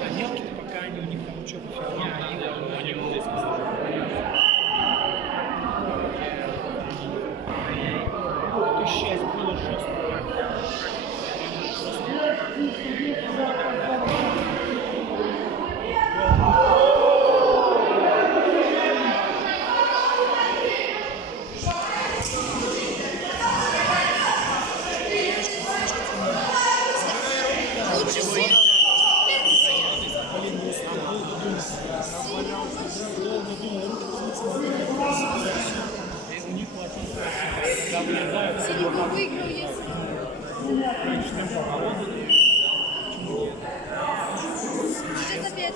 А мелкие пока они у них там что-то фигня, они здесь вот сейчас было жестко. Синего выиграл, если... Сейчас опять.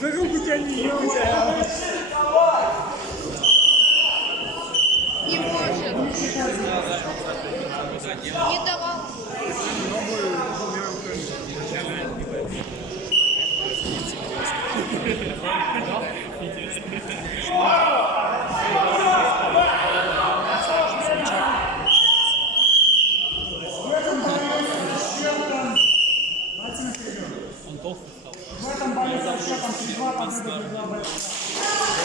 Руку тяни, Не может. Не давал. Он толстый стал. В этом более счетом 3-2 победа была большая.